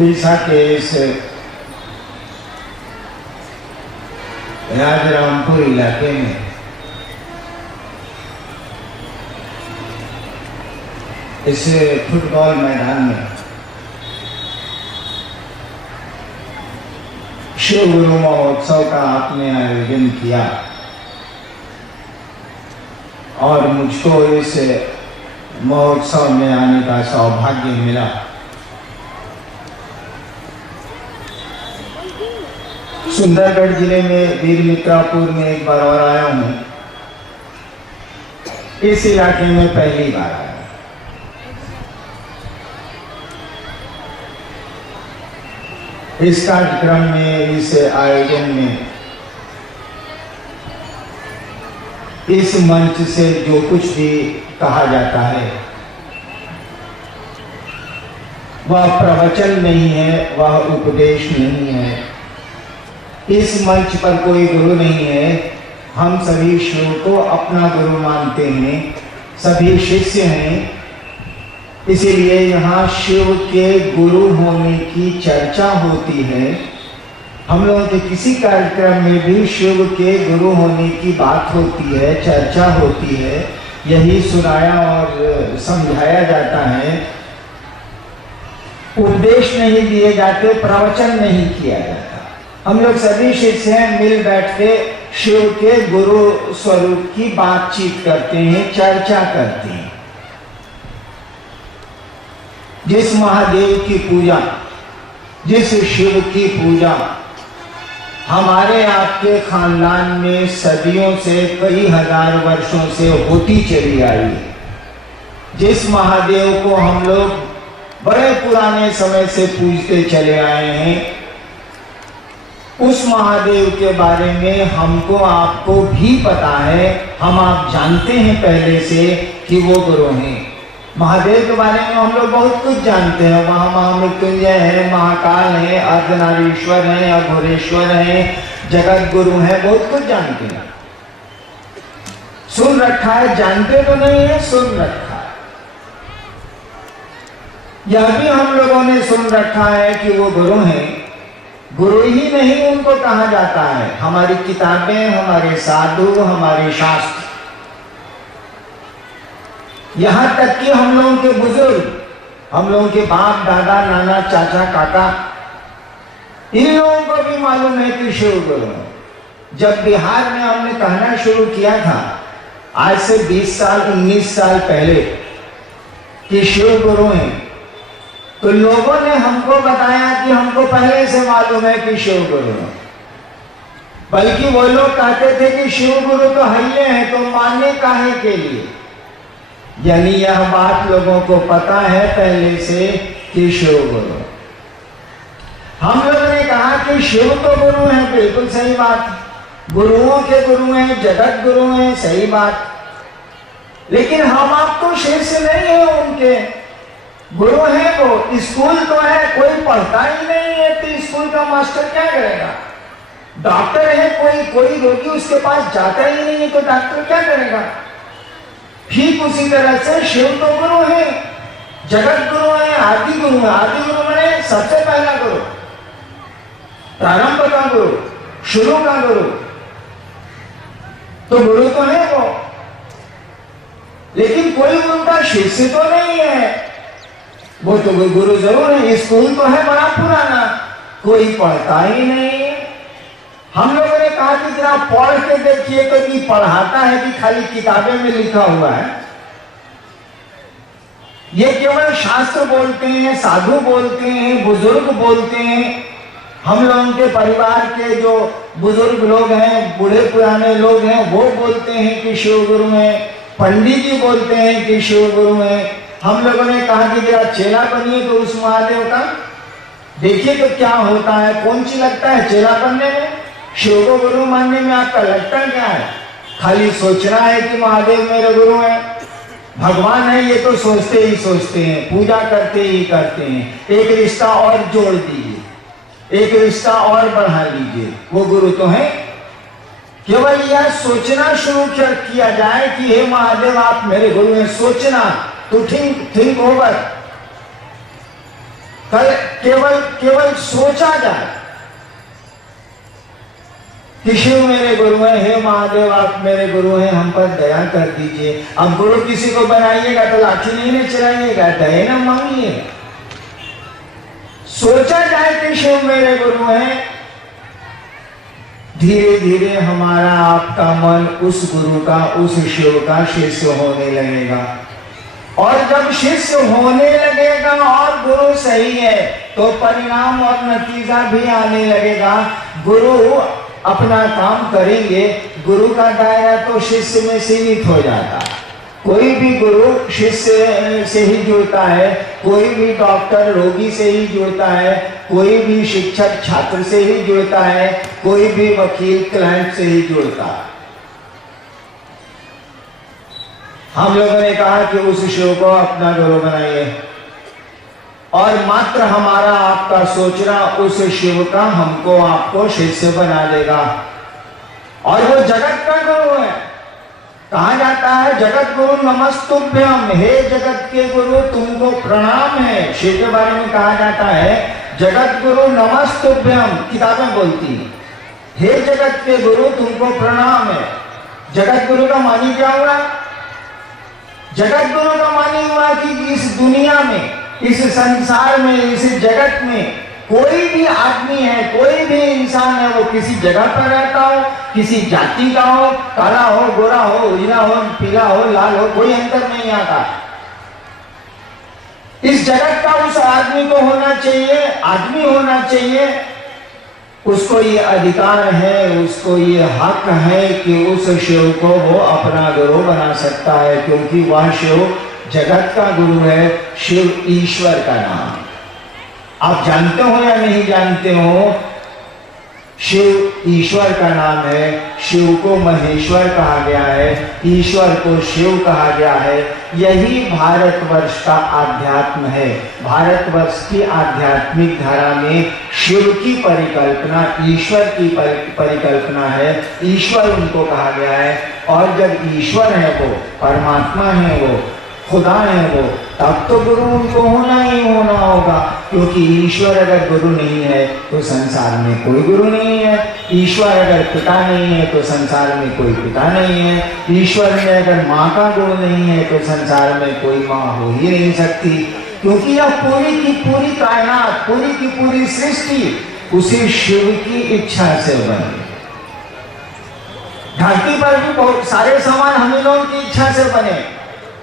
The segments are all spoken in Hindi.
उड़ीसा के इस राजरामपुर इलाके में इस फुटबॉल मैदान में शिव गुरु महोत्सव का आपने आयोजन किया और मुझको इस महोत्सव में आने का सौभाग्य मिला। सुंदरगढ़ जिले में वीर मित्रापुर में एक बार और आया हूं। इस इलाके में पहली बार आया। इस कार्यक्रम में, इस आयोजन में, इस मंच से जो कुछ भी कहा जाता है वह प्रवचन नहीं है, वह उपदेश नहीं है। इस मंच पर कोई गुरु नहीं है। हम सभी शिव को अपना गुरु मानते हैं, सभी शिष्य हैं। इसीलिए यहाँ शिव के गुरु होने की चर्चा होती है। हम लोगों के किसी कार्यक्रम में भी शिव के गुरु होने की बात होती है, चर्चा होती है, यही सुनाया और समझाया जाता है। उपदेश नहीं दिए जाते, प्रवचन नहीं किया जाता। हम लोग सभी शिष्य हैं, मिल बैठ के शिव के गुरु स्वरूप की बातचीत करते हैं, चर्चा करते हैं। जिस महादेव की पूजा, जिस शिव की पूजा हमारे आपके खानदान में सदियों से, कई हजार वर्षों से होती चली आई है, जिस महादेव को हम लोग बड़े पुराने समय से पूजते चले आए हैं, उस महादेव के बारे में हमको आपको भी पता है। हम आप जानते हैं पहले से कि वो गुरु हैं। महादेव के बारे में हम लोग बहुत कुछ जानते हैं। वहाँ महामृत्युंजय है, महाकाल है, अर्धनारीश्वर है, अघोरेश्वर है, जगत गुरु है, बहुत कुछ जानते हैं। सुन रखा है, जानते तो नहीं है, सुन रखा है। यह भी हम लोगों ने सुन रखा है कि वो गुरु हैं। गुरु ही नहीं उनको कहा जाता है। हमारी किताबें, हमारे साधु, हमारे शास्त्र, यहां तक कि हम लोगों के बुजुर्ग, हम लोगों के बाप दादा नाना चाचा काका, इन लोगों को भी मालूम है कि शिव गुरु है। जब बिहार में हमने कहना शुरू किया था, आज से 20 साल 19 साल पहले, कि शिव गुरु हैं, तो लोगों ने हमको बताया कि हमको पहले से मालूम है कि शिव गुरु है। बल्कि वो लोग कहते थे कि शिव गुरु तो हल्ले हैं, तो मानने काहे के लिए। यानी यह बात लोगों को पता है पहले से कि शिव गुरु। हम लोगों ने कहा कि शिव तो गुरु है, बिल्कुल सही बात। गुरुओं के गुरु हैं, जगत गुरु हैं, सही बात। लेकिन हम आप तो शिष्य नहीं है उनके। गुरु है वो, स्कूल तो है, कोई पढ़ता ही नहीं है तो स्कूल का मास्टर क्या करेगा। डॉक्टर है, कोई रोगी उसके पास जाता ही नहीं है तो डॉक्टर क्या करेगा। ठीक उसी तरह से शिव तो गुरु है, जगत गुरु है, आदि गुरु है। आदि गुरु माने सबसे पहला गुरु, प्रारंभ का गुरु, शुरू का गुरु। तो गुरु तो है वो, लेकिन कोई उनका शिष्य तो नहीं है। वो तो कोई गुरु जरूर है। स्कूल तो है बड़ा पुराना, कोई पढ़ता ही नहीं है। हम लोगों ने कहा कि जरा पढ़ के देखिए तो कि पढ़ाता है कि खाली किताबें में लिखा हुआ है। ये केवल शास्त्र बोलते हैं, साधु बोलते हैं, बुजुर्ग बोलते हैं। हम लोगों के परिवार के जो बुजुर्ग लोग हैं, बूढ़े पुराने लोग हैं, वो बोलते हैं कि शिव गुरु हैं। पंडित जी बोलते हैं कि शिव गुरु हैं। हम लोगों ने कहा कि जरा चेला बनिए तो उस महादेव का, देखिए तो क्या होता है, कौन सी लगता है चेला बनने में। शिव को गुरु मानने में आपका लगता क्या है। खाली सोचना है कि महादेव मेरे गुरु हैं, भगवान है, ये तो सोचते ही सोचते हैं, पूजा करते ही करते हैं। एक रिश्ता और जोड़ दीजिए, एक रिश्ता और बढ़ा लीजिए, वो गुरु तो है। केवल यह सोचना शुरू किया जाए कि हे महादेव आप मेरे गुरु हैं, सोचना तो थिंक ओवर। केवल सोचा जाए कि शिव मेरे गुरु हैं, हे महादेव आप मेरे गुरु हैं, हम पर दया कर दीजिए। अब गुरु किसी को बनाइएगा तो लाठी नहीं न चलाइएगा, दया न मांगिए। सोचा जाए कि शिव मेरे गुरु हैं, धीरे धीरे हमारा आपका मन उस गुरु का, उस शिव का शिष्य होने लगेगा। और जब शिष्य होने लगेगा और गुरु सही है तो परिणाम और नतीजा भी आने लगेगा। गुरु अपना काम करेंगे, गुरु का दायरा तो शिष्य में सीमित हो जाता है। कोई भी गुरु शिष्य से ही जुड़ता है, कोई भी डॉक्टर रोगी से ही जुड़ता है, कोई भी शिक्षक छात्र से ही जुड़ता है, कोई भी वकील क्लाइंट से ही जुड़ता है। हम लोगों ने कहा कि उस शिव को अपना गुरु बनाइए और मात्र हमारा आपका सोचना उस शिव का हमको आपको शिष्य बना देगा। और वो जगत का गुरु है। कहा जाता है जगत गुरु नमस्तुभ्यम, हे जगत के गुरु तुमको प्रणाम है। शिव के बारे में कहा जाता है जगत गुरु नमस्तुभ्यम, किताबें बोलती हैं हे जगत के गुरु तुमको प्रणाम है। जगत गुरु का मानी क्या हुआ? जगत गुरु का मानी हुआ कि इस दुनिया में, इस संसार में, इस जगत में कोई भी आदमी है, कोई भी इंसान है, वो किसी जगह पर रहता हो, किसी जाति का हो, काला हो, गोरा हो, उजला हो, पीला हो, लाल हो, कोई अंतर नहीं आता। इस जगत का उस आदमी को होना चाहिए, आदमी होना चाहिए, उसको ये अधिकार है, उसको ये हक है कि उस शिव को वो अपना गुरु बना सकता है, क्योंकि वह शिव जगत का गुरु है। शिव ईश्वर का नाम, आप जानते हो या नहीं जानते हो, शिव ईश्वर का नाम है। शिव को महेश्वर कहा गया है, ईश्वर को शिव कहा गया है। यही भारतवर्ष का आध्यात्म है। भारतवर्ष की आध्यात्मिक धारा में शिव की परिकल्पना ईश्वर की परिकल्पना है। ईश्वर उनको कहा गया है। और जब ईश्वर है वो, परमात्मा है वो, खुदा है वो, तब तो गुरु उनको होना ही होना होगा। क्योंकि ईश्वर अगर गुरु नहीं है तो संसार में कोई गुरु नहीं है। ईश्वर अगर पिता नहीं है तो संसार में कोई पिता नहीं है। ईश्वर में अगर माँ का गुण नहीं है तो संसार में कोई माँ हो ही नहीं सकती। क्योंकि यह पूरी की पूरी कायनात, पूरी की पूरी सृष्टि उसी शिव की इच्छा से बनी। धरती पर भी बहुत सारे सामान हम लोगों की इच्छा से बने।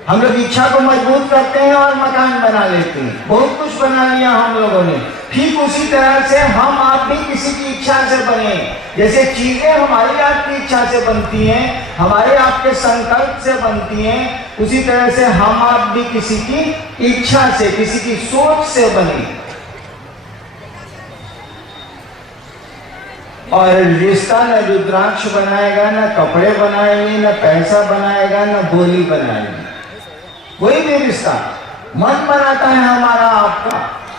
हम लोग इच्छा को मजबूत करते हैं और मकान बना लेते हैं, बहुत कुछ बना लिया हम लोगों ने। ठीक उसी तरह से हम आप भी किसी की इच्छा से बने। जैसे चीजें हमारी आपकी इच्छा से बनती हैं, हमारे आपके संकल्प से बनती हैं, उसी तरह से हम आप भी किसी की इच्छा से, किसी की सोच से बने। और रिश्ता न रुद्राक्ष बनाएगा, न कपड़े बनाएंगे, न पैसा बनाएगा, न बोली बनाएगी। कोई भी रिश्ता मन बनाता है हमारा आपका,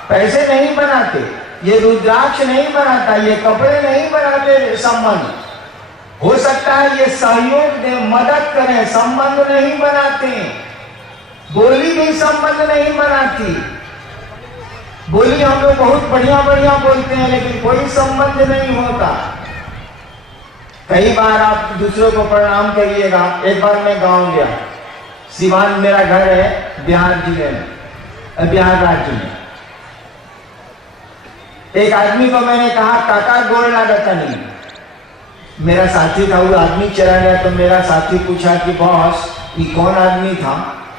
पैसे नहीं बनाते, ये रुद्राक्ष नहीं बनाता, ये कपड़े नहीं बनाते। संबंध हो सकता है ये सहयोग दे, मदद करें, संबंध नहीं बनाते। बोली भी संबंध नहीं बनाती। बोली हम लोग बहुत बढ़िया बढ़िया बोलते हैं, लेकिन कोई संबंध नहीं होता। कई बार आप दूसरों को प्रणाम करिएगा। एक बार मैं गांव गया, सिवान मेरा घर है, बिहार जिले में, बिहार राज्य में। एक आदमी को मैंने कहा काका गोड़ लागत नहीं। मेरा साथी था, वो आदमी चला गया तो मेरा साथी पूछा कि बॉस ये कौन आदमी था।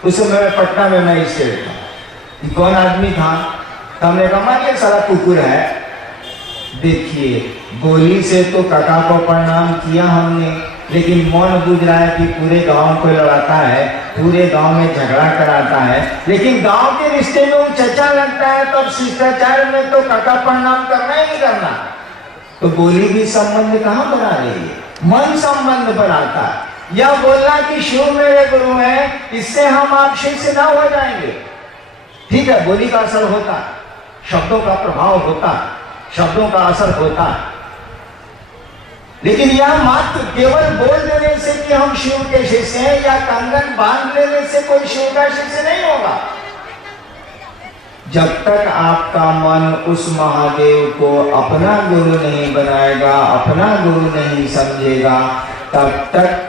उस समय मैं पटना में मजिस्ट्रेट था। ये कौन आदमी था? तो हमने कहा मानिए सारा कुकुर है। देखिए बोली से तो काका को प्रणाम किया हमने, लेकिन मन बुझ रहा है कि पूरे गांव को लड़ाता है, पूरे गांव में झगड़ा कराता है। लेकिन गांव के रिश्ते में वो चचा लगता है, तो शिष्टाचार में तो काका प्रणाम करना ही नहीं करना। तो बोली भी संबंध कहाँ बना रही है? मन संबंध बनाता है। यह बोलना कि शिव मेरे गुरु है, इससे हम आप शिष्य ना हो जाएंगे। ठीक है, बोली का असर होता है, शब्दों का प्रभाव होता है, शब्दों का असर होता है, लेकिन यह मात्र केवल बोल देने से कि हम शिव के शिष्य हैं या कंगन बांध लेने से कोई शिव का शिष्य नहीं होगा। जब तक आपका मन उस महादेव को अपना गुरु नहीं बनाएगा, अपना गुरु नहीं समझेगा, तब तक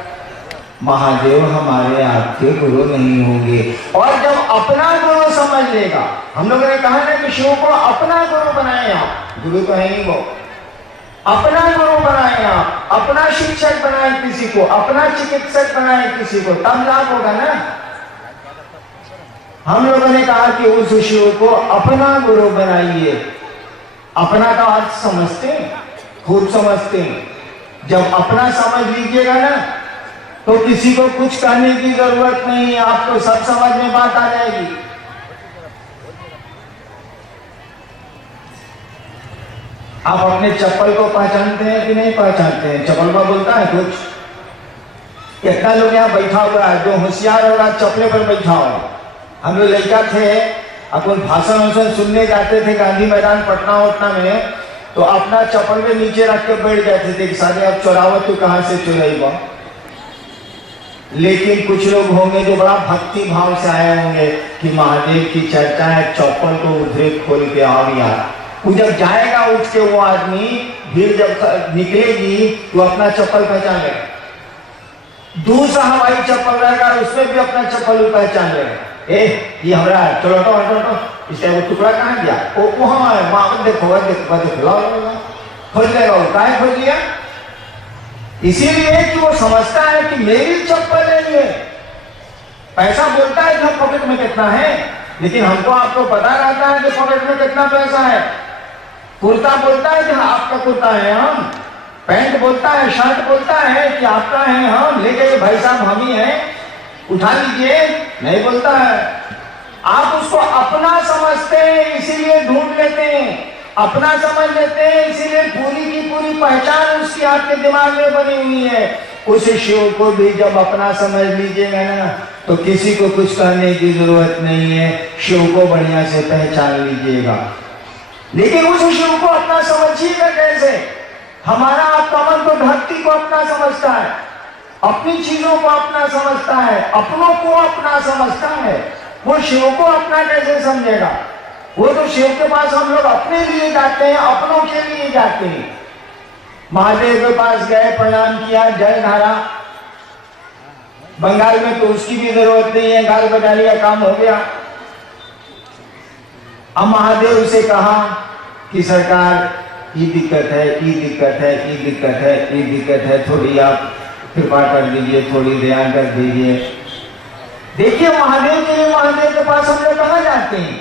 महादेव हमारे आपके गुरु नहीं होंगे। और जब अपना गुरु समझ लेगा, हम लोगों ने कहा ना कि शिव को अपना गुरु बनाए आप, गुरु तो है नहीं वो, अपना गुरु बनाए आप, अपना शिक्षक बनाए किसी को, अपना चिकित्सक बनाए किसी को, तब लाभ होगा ना। हम लोगों ने कहा कि उस शिव को अपना गुरु बनाइए। अपना का अर्थ समझते हैं, खूब समझते हैं। जब अपना समझ लीजिएगा ना तो किसी को कुछ कहने की जरूरत नहीं, आपको सब समझ में बात आ जाएगी। आप अपने चप्पल को पहचानते हैं कि नहीं पहचानते हैं? चप्पल का बोलता है कुछ? कितना लोग यहाँ बैठा हुआ है जो होशियार होगा चप्पले पर बैठा होगा। हम लोग लड़का थे, अपन भाषण सुनने जाते थे गांधी मैदान पटना में, तो अपना चप्पल में नीचे रख के बैठ जाते थे कि सारे अब चुरावत तो कहां से चुराएगा। लेकिन कुछ लोग होंगे जो बड़ा भक्ति भाव से आए होंगे कि महादेव की चर्चा है, चप्पल को उधरे खोल के आओ यार। वो जब जाएगा उठ के वो आदमी, भीड़ जब निकलेगी तो अपना चप्पल पहचान लेगा। दूसरा हवाई चप्पल रहेगा उसमें भी अपना चप्पल पहचान लेगा। ये हमारा चलो इसका वो टुकड़ा कहाँ गया? वो वहां है, वहां देखो खोज लेगा। वो काहे खोज लिया? इसीलिए कि वो समझता है कि मेरी चप्पल है ये। पैसा बोलता है कि पॉकेट में कितना है, लेकिन हमको आपको पता रहता है कि पॉकेट में कितना पैसा है। कुर्ता बोलता है कि आपका कुर्ता है हम, पैंट बोलता है, शर्ट बोलता है कि आपका है हम, लेके भाई साहब हम ही हैं, उठा लीजिए, नहीं बोलता है। आप उसको अपना समझते हैं इसीलिए ढूंढ लेते हैं, अपना समझ लेते हैं इसीलिए पूरी की पूरी पहचान उसकी आपके दिमाग में बनी हुई है। उस शिव को भी जब अपना समझ लीजिएगा ना तो किसी को कुछ कहने की जरूरत नहीं है, शिव को बढ़िया से पहचान लीजिएगा। लेकिन उस शिव को अपना समझिएगा कैसे? हमारा आपका मन तो धरती को अपना समझता है, अपनी चीजों को अपना समझता है, अपनों को अपना समझता है। वो शिव को अपना कैसे समझेगा? वो तो शिव के पास हम लोग अपने लिए जाते हैं, अपनों के लिए जाते हैं। महादेव के पास गए, प्रणाम किया, जल ढारा। बंगाल में तो उसकी भी जरूरत नहीं है, गाल बजाने का काम हो गया। अब महादेव से कहा कि सरकार ये दिक्कत है, ये दिक्कत है, ये दिक्कत है, ये दिक्कत है, थोड़ी आप कृपा कर दीजिए, थोड़ी दया कर दीजिए। देखिए महादेव के लिए महादेव के पास हम लोग कहाँ जाते हैं?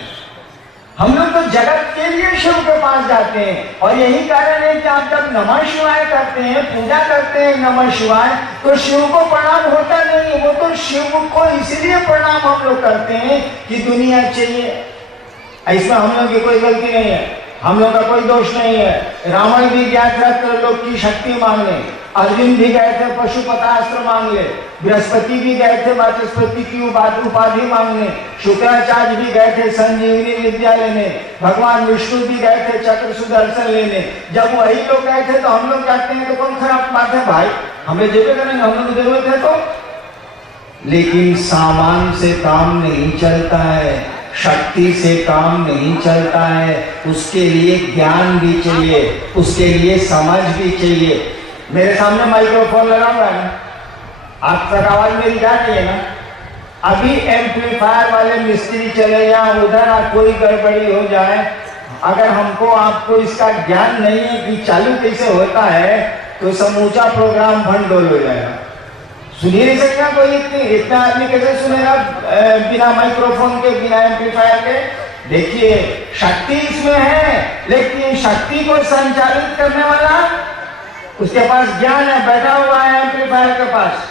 हम लोग तो जगत के लिए शिव के पास जाते हैं। और यही कारण है कि आप जब नमः शिवाय करते हैं, पूजा करते हैं नमः शिवाय, तो शिव को प्रणाम होता नहीं। वो तो शिव को इसलिए प्रणाम हम लोग करते हैं कि दुनिया चाहिए। इसमें हम लोग की कोई गलती नहीं है, हम लोग का कोई दोष नहीं है। रावण भी गया था त्रिलोक की शक्ति मांगने, अर्जुन भी गए थे पशुपतास्त्र मांगने, बृहस्पति भी गए थे वाचस्पति की उपाधि मांगने, शुक्राचार्य भी गए थे संजीवनी विद्या लेने, भगवान विष्णु भी गए थे चक्र सुदर्शन लेने। जब वही लोग गए थे तो हम लोग जाते हैं तो कौन खराब बात है भाई? हमें जेबे करेंगे, हम लोग जरूरत है तो। लेकिन सामान से काम नहीं चलता है, शक्ति से काम नहीं चलता है। उसके लिए ज्ञान भी चाहिए, उसके लिए समझ भी चाहिए। मेरे सामने माइक्रोफोन लगा हुआ है ना, आप तक आवाज मेरी जा रही है ना? अभी एम्पलीफायर वाले मिस्त्री चले जाए उधर, कोई गड़बड़ी हो जाए, अगर हमको आपको इसका ज्ञान नहीं है कि चालू कैसे होता है, तो समूचा प्रोग्राम भंडोल हो जाएगा। सुन ही नहीं सकता कोई, इतना आदमी कैसे सुनेगा बिना माइक्रोफोन के, बिना एम्पलीफायर के? देखिए शक्ति इसमें है, लेकिन शक्ति को संचालित करने वाला उसके पास ज्ञान है, बैठा हुआ है एम्पलीफायर के पास।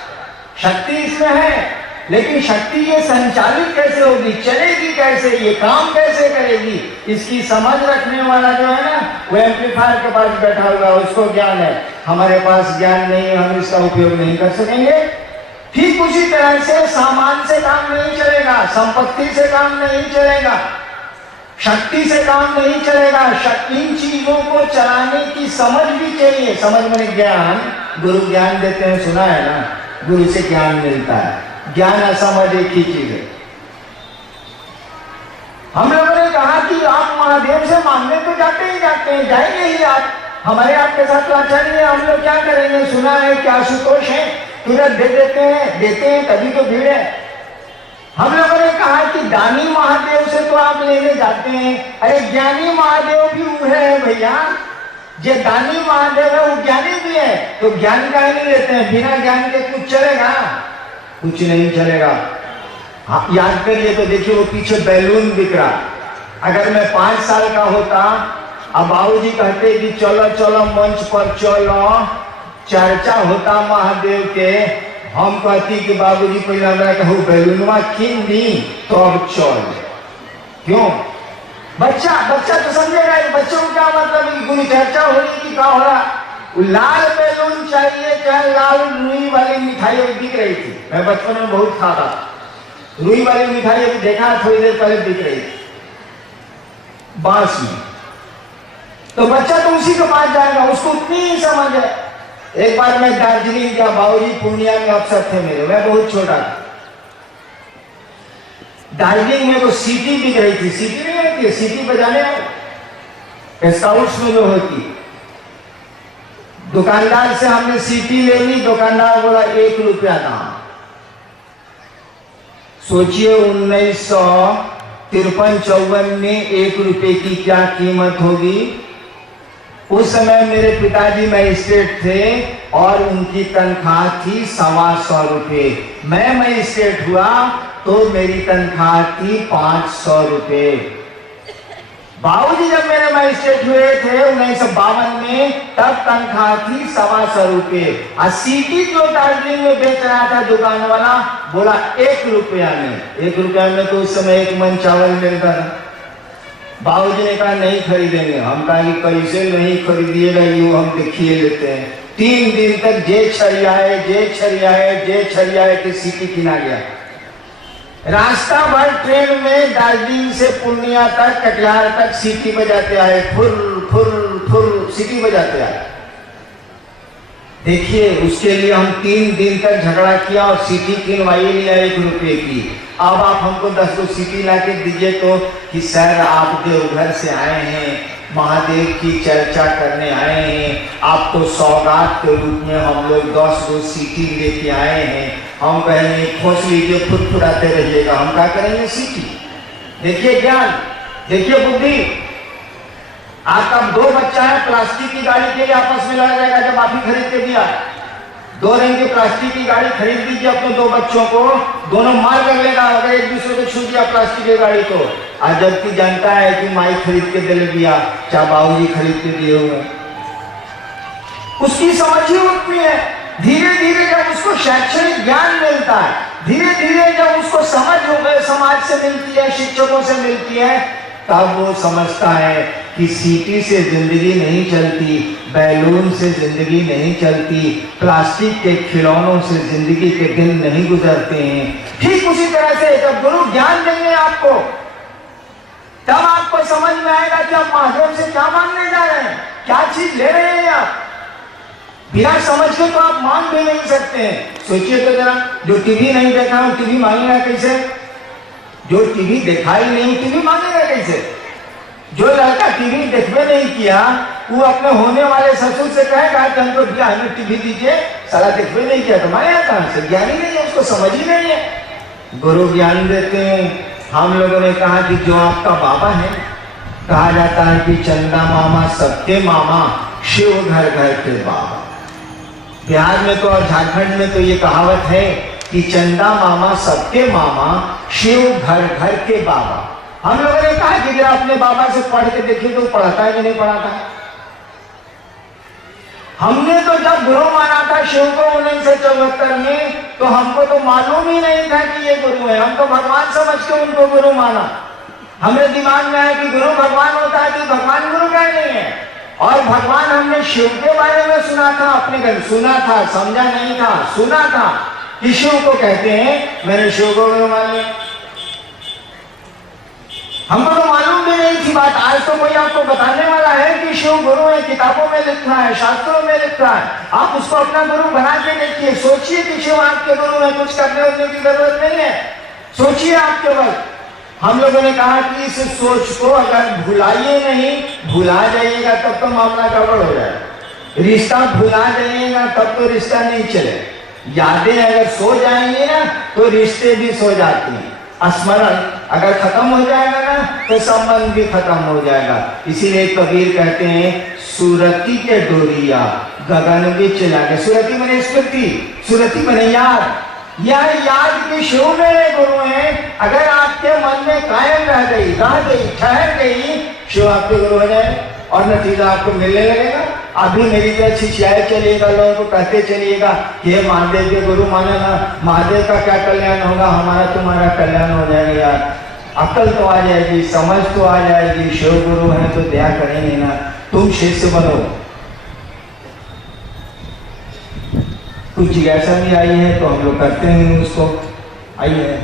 शक्ति इसमें है, लेकिन शक्ति ये संचालित कैसे होगी, चलेगी कैसे, ये काम कैसे करेगी, इसकी समझ रखने वाला जो है ना वो एम्पलीफायर के पास बैठा हुआ है, उसको ज्ञान है। हमारे पास ज्ञान नहीं है, हम इसका उपयोग नहीं कर सकेंगे। ठीक उसी तरह से सामान से काम नहीं चलेगा, संपत्ति से काम नहीं चलेगा, शक्ति से काम नहीं चलेगा। इन चीजों को चलाने की समझ भी चाहिए। समझ में ज्ञान, गुरु ज्ञान देते हैं, सुना है ना, गुरु से ज्ञान मिलता है। ज्ञान असमझ एक ही चीज है। हम लोगों ने कहा कि आप महादेव से मांगने तो जाते ही जाते हैं, जाएंगे ही आप, हमारे आपके साथ तो अच्छा नहीं है, हम लोग क्या करेंगे, सुना है कि आशुतोष है, तुरंत दे देते हैं, तभी तो भीड़ है। हम लोगों ने कहा कि दानी महादेव से तो आप लेने जाते हैं, अरे ज्ञानी महादेव भी वो है भैया, जो दानी महादेव है वो ज्ञानी भी है, तो ज्ञान का ही नहीं लेते हैं, बिना ज्ञान के कुछ चलेगा, कुछ नहीं चलेगा। हाँ, याद करिए तो देखिए वो पीछे बैलून बिक रहा, अगर मैं 5 साल का होता, अब बाबूजी कहते कि चलो चलो मंच पर चलो, चर्चा होता महादेव के, हम कहती कि बाबूजी पहले हमरा कहू बैलूनवा किन दी तो अब चल, क्यों? बच्चा तो समझेगा, बच्चों को क्या मतलब, गुरु चर्चा हो रही कि क्या हो रहा, लाल बैलून चाहिए, चाहे लाल रुई वाली मिठाई बिक रही थी, मैं बचपन में बहुत खाता, रुई वाली मिठाई अभी देखा थोड़ी देर पहले बिक रही थी बांस में, तो बच्चा तो उसी के पास जाएगा, उसको उतनी ही समझ है। एक बार मैं दार्जिलिंग गया, बाबूजी पूर्णिया में अफसर थे मेरे, मैं बहुत छोटा था, दार्जिलिंग में वो सीटी बिक रही थी, सीटी नहीं होती है, सीटी बजाने स्काउट्स में जो होती, दुकानदार से हमने सीटी ले ली, दुकानदार बोला 1 रुपया दाम। सोचिए 1953-54 में 1 रुपए की क्या कीमत होगी। उस समय मेरे पिताजी मजिस्ट्रेट थे और उनकी तनख्वाह थी 125 रुपए, मैं मजिस्ट्रेट हुआ तो मेरी तनख्वाह थी 500 रुपए। बाबूजी जब मेरे मजिस्ट्रेट हुए थे 1952 में, तब तनख्वाह थी 125 रुपए, और सीटी जो दार्जिलिंग में बेच रहा था दुकान वाला बोला 1 रुपया में, 1 रुपया में तो उस समय 1 मन चावल मिलता था। बाबूजी ने कहा नहीं खरीदेंगे, हम कहा कि कैसे नहीं खरीदिएगा, यूं हम देखिए लेते हैं। 3 दिन तक जे छरियाए कि सीटी किना गया, रास्ता भर ट्रेन में दार्जिलिंग से पूर्णिया तक, कटिहार तक सीटी बजाते आए, फुर फुर फुर सीटी बजाते आए। देखिए उसके लिए हम 3 दिन तक झगड़ा किया और सीटी किनवाई लिया 1 रुपए की। अब आप हमको 10 सीटी ला के दीजिए तो कि सर आप देवघर से आए हैं, महादेव की चर्चा करने आए हैं, आपको सौगात के रूप में हम लोग 10 सीटी लेके आए हैं। हम कहेंगे खोस लीजिए, फुटफुटाते रहिएगा, हम क्या करेंगे सीटी। देखिए ज्ञान, देखिए बुद्धि। आपका 2 बच्चा है, प्लास्टिक की गाड़ी के लिए आपस में लड़ जाएगा, जब आप ही खरीद के दिया 2 रंग की प्लास्टिक की गाड़ी खरीद दीजिए अपने 2 बच्चों को, दोनों मार कर लेगा अगर एक दूसरे को छू दिया प्लास्टिक की गाड़ी को। आज जबकि जानता है कि माई खरीद के दे दिया, चाहे बाबूजी खरीद के दिए हुए, उसकी समझ ही उतनी है। धीरे धीरे जब उसको शैक्षणिक ज्ञान मिलता है, धीरे धीरे जब उसको समझ समाज से मिलती है, शिक्षकों से मिलती है, तब वो समझता है कि सीटी से जिंदगी नहीं चलती, बैलून से जिंदगी नहीं चलती, प्लास्टिक के खिलौनों से जिंदगी के दिन नहीं गुजरते हैं। ठीक उसी तरह से जब गुरु ज्ञान देंगे आपको, तब आपको समझ में आएगा कि आप महादेव से क्या मांगने जा रहे हैं, क्या चीज ले रहे हैं आप। बिना समझ के तो आप मांग भी नहीं सकते हैं। सोचिए तो जरा, जो टीवी नहीं देखा वो टीवी मांगेगा कैसे, जो टीवी देखा ही नहीं टीवी मांगेगा कैसे। जो लड़का टीवी देखने नहीं किया वो अपने होने वाले ससुर से कहेगा कि हमको भैया हमें टीवी दीजिए, सारा देखने नहीं किया तो मांगेगा कहां से, ज्ञानी नहीं है, उसको समझ ही नहीं है। गुरु ज्ञान देते हैं। हम लोगों ने कहा कि जो आपका बाबा है, कहा जाता है कि चंदा मामा सबके मामा, शिव घर घर के बाबा। बिहार में तो और झारखंड में तो ये कहावत है कि चंदा मामा सबके मामा, शिव घर घर के बाबा। हम लोगों ने कहा कि जरा अपने बाबा से पढ़ के देखिए तो पढ़ता है कि नहीं पढ़ाता है। हमने तो जब गुरु माना था शिव को 1974 में, तो हमको तो मालूम ही नहीं था कि ये गुरु है, हम तो भगवान समझ के उनको गुरु माना। हमें दिमाग में आया कि गुरु भगवान होता है, कि भगवान गुरु का नहीं है। और भगवान हमने शिव के बारे में सुना था, अपने घर सुना था, समझा नहीं था, सुना था कि शिव को कहते हैं, मैंने शिव को गुरु मान लिया। हमको तो मालूम भी नहीं थी बात। आज तो कोई आपको बताने वाला है कि शिव गुरु है, किताबों में लिखा है, शास्त्रों में लिखा है, आप उसको अपना गुरु बना के देखिए। सोचिए कि शिव आपके गुरु है, कुछ करने उठने की जरूरत नहीं है, सोचिए आप केवल। हम लोगों ने कहा कि इस सोच को अगर भुलाइए नहीं, भुला जाइएगा तब तो मामला गड़बड़ हो जाएगा। रिश्ता भुला जाइएगा तब तो रिश्ता नहीं चले। यादें अगर सो जाएंगी ना तो रिश्ते भी सो जाते हैं। स्मरण अगर खत्म हो जाएगा ना तो संबंध भी खत्म हो जाएगा। इसीलिए कबीर कहते हैं सुरती के डोरिया गगन भी चला गए। सुरती बने स्मृति, सुरती बने याद। यह याद के शिव मेरे गुरु हैं, अगर आपके मन में कायम रह गई, ठहर गई, शिव आपके गुरु हो जाए और नतीजा आपको मिलने लगेगा। अभी मेरी तरह छिछियाए चलिएगा, लोगों को कहते चलिएगा कि हे महादेव के गुरु माने ना, महादेव का क्या कल्याण होगा, हमारा तुम्हारा कल्याण हो जाएगा। यार अकल तो आ जाएगी, समझ तो आ जाएगी, शिव गुरु है तो दया करेंगे ना। तुम शिष्य बनो। कुछ जिज्ञासा भी आई है तो हम लोग करते हैं उसको। आइए